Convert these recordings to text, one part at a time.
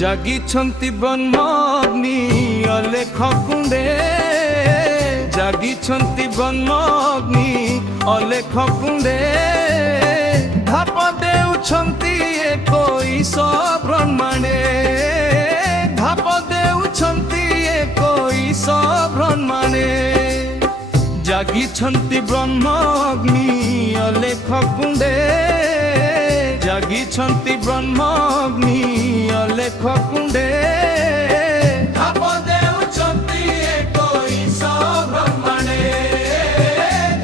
জাগিছন্তি ব্রহ্মগ্নি অলেখ কুণ্ডে জাগিছন্তি ব্রহ্মগ্নি অলেখ কুণ্ডে ধাপ দেউছন্তি একৈশ ব্রহ্মাণ্ডে ধাপ দেউছন্তি একৈশ ব্রহ্মাণ্ডে জাগিছন্তি ব্রহ্মগ্নি অলেখ কুণ্ডে জাগিছন্তি ব্রহ্মগ্নি অলেখ কুণ্ডে ধাপ দেউছন্তি একৈশ ব্রহ্মাণ্ডে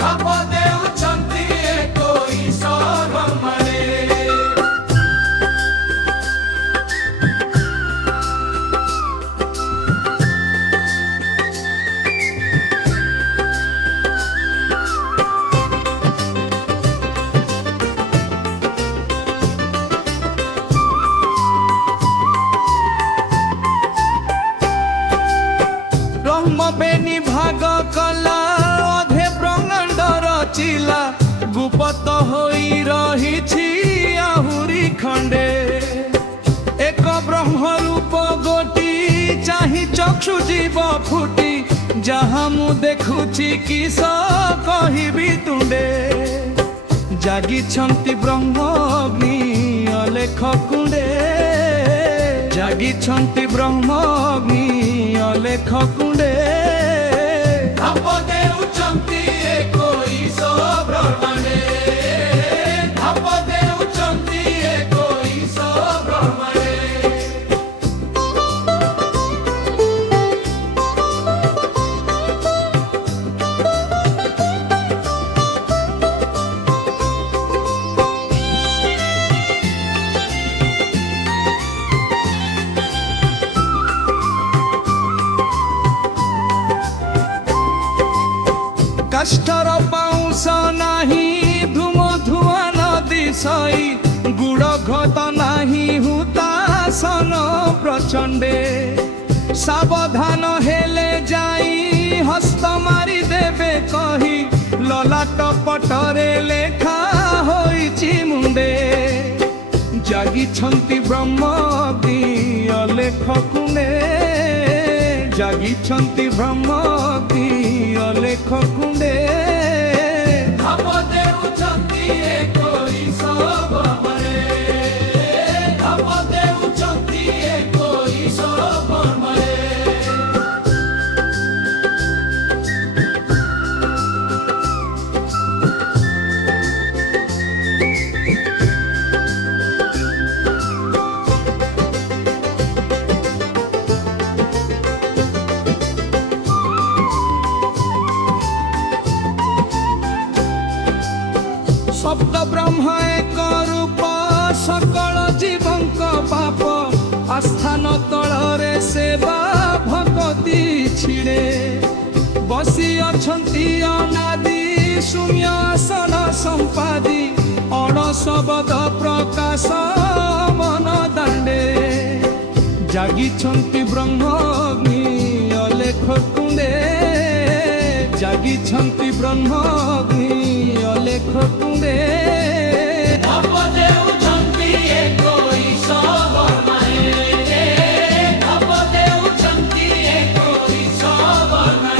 ধাপ দেউছন্তি একৈশ ব্রহ্মাণ্ডে। ব্রহ্মবেণী ভাগ কলা অধে ব্রহ্মাণ্ড রচিলা গুপত হই রহিছি আহুরি খণ্ডে এক ব্রহ্মরূপ গোটি চাহি চক্ষু জীব ফুটি যাহা মু দেখুছি কিস কহিবি তুণ্ডে জাগিছন্তি ব্রহ্মগ্নি অলেখ কুণ্ডে জাগিছন্তি ব্রহ্মগ্নি অলেখ কুণ্ডে ধাপ দেউছন্তি একৈশ ব্রহ্মাণ্ডে ধাপ দেউছন্তি একৈশ ব্রহ্মাণ্ডে। কাষ্ঠর পাউঁশ নাহি ধূম ধুয়া নদী সই গুড় ঘত নাহি হুতাসন প্রচণ্ডে সাবধান হেলে যাই হস্ত মারি দেবে কহি ললাট পটরে লেখা হইছি মুণ্ডে জাগিছন্তি ব্রহ্মগ্নি অলেখ কুণ্ডে জাগিছন্তি ব্রহ্মগ্নি অলেখ কুণ্ডে ধাপ দেউছন্তি একৈশ ব্রহ্মাণ্ডে ধাপ দেউছন্তি একৈশ ব্রহ্মাণ্ডে। শব্দ ব্রহ্ম এক রূপ সকল জীবঙ্ক পাপ আস্থান তଳରେ সেবা ভকতি ছিড়ে বসি অছন্তি অনাদি শূন্য আসন সম্পাদি অণশবদ প্রকাশ মন দাণ্ডে জাগিছন্তি ব্রহ্মগ্নি অলেখ কুণ্ডে জাগিছন্তি ব্রহ্মগ্নি অলেখ কুণ্ডে ধাপ দেউছন্তি একৈশ ব্রহ্মাণ্ডে ধাপ দেউছন্তি একৈশ ব্রহ্মাণ্ডে।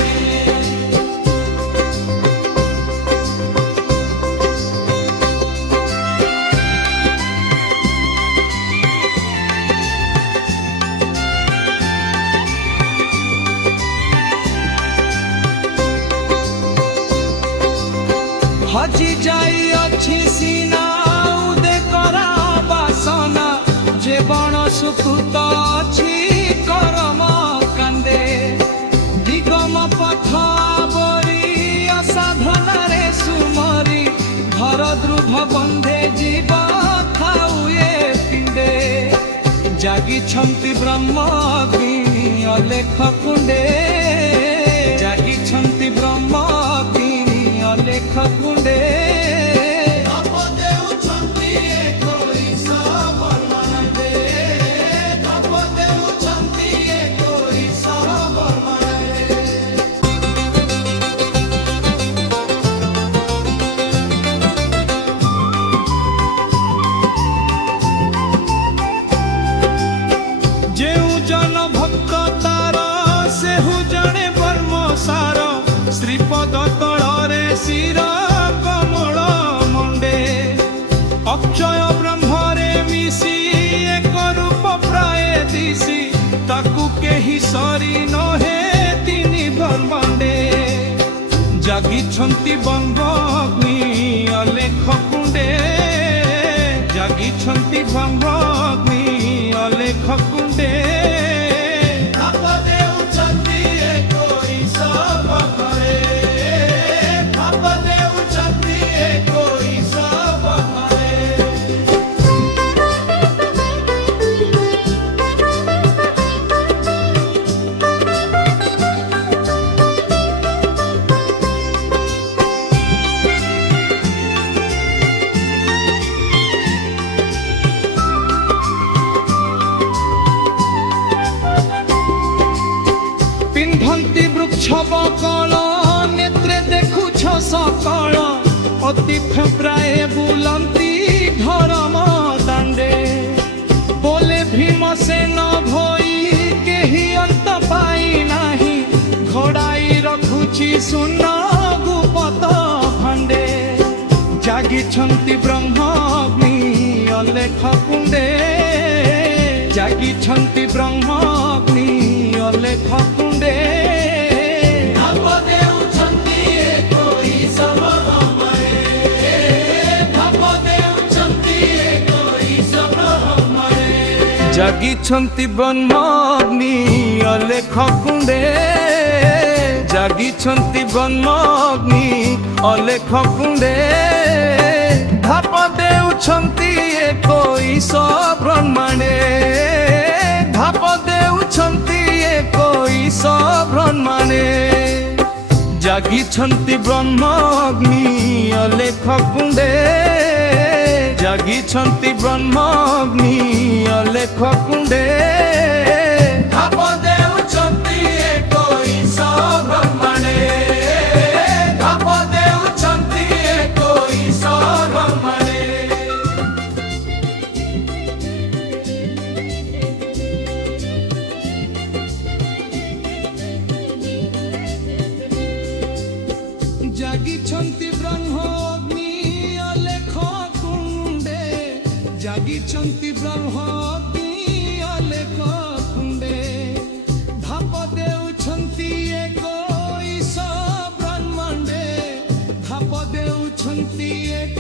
হজি যাই অছি সিনা উদে করা বাসনা যে বণ সুকৃত অছি করম কান্দে দিগম পথ আবরি অসাধনারে সুমরি ঘর দ্রুভ বন্ধে জীব খাউয়ে পিণ্ডে জাগিছন্তি ব্রহ্মগ্নি অলেখ কুণ্ডে জাগিছন্তি ব্রহ্মগ্নি অলেখ কুণ্ডে ধাপ দেউছন্তি একৈশ ব্রহ্মাণ্ডে ধাপ দেউছন্তি একৈশ ব্রহ্মাণ্ডে। ईश्वरी नहे तिनि ब्रह्मांडे जागिछन्ति ब्रह्मग्नि अलेख कुंडे जागिछन्ति ब्रह्मग्नि अलेख कुंडे पिंधन्ति वृक्ष बकल नेत्रे देखुछ सकल अति फेब्राए बुलंती धर्म दांडे बोले भीमसेन भई केही अंत पाई नाही घोड़ाई रखुछि सुना गुपत भांडे जागिछन्ति ब्रह्मग्नि अलेख कुंडे जागिछन्ति ब्रह्मग्नि अलेख कुंडे जागिछन्ति ब्रह्मग्नि अलेख कुंडे जागिछन्ति ब्रह्मग्नि अलेख कुंडे धाप देउछन्ति एकैश ब्रह्मांडे धाप देउछन्ति एकैश ब्रह्मांडे जागिछन्ति ब्रह्मग्नि अलेख कुंडे जागिछन्ति ब्रह्मग्नि अलेख कुंडे धाप देउछन्ति एकैश ब्रह्मांडे धाप देउछन्ति एकैश ब्रह्मांडे जागिछन्ति ब्रह्मग्नि अलेख कुंडे जागिछन्ति ब्रह्मग्नि अलेख कुंडे धाप देउछन्ति एकैश ब्रह्मांडे धाप देउछन्ति एक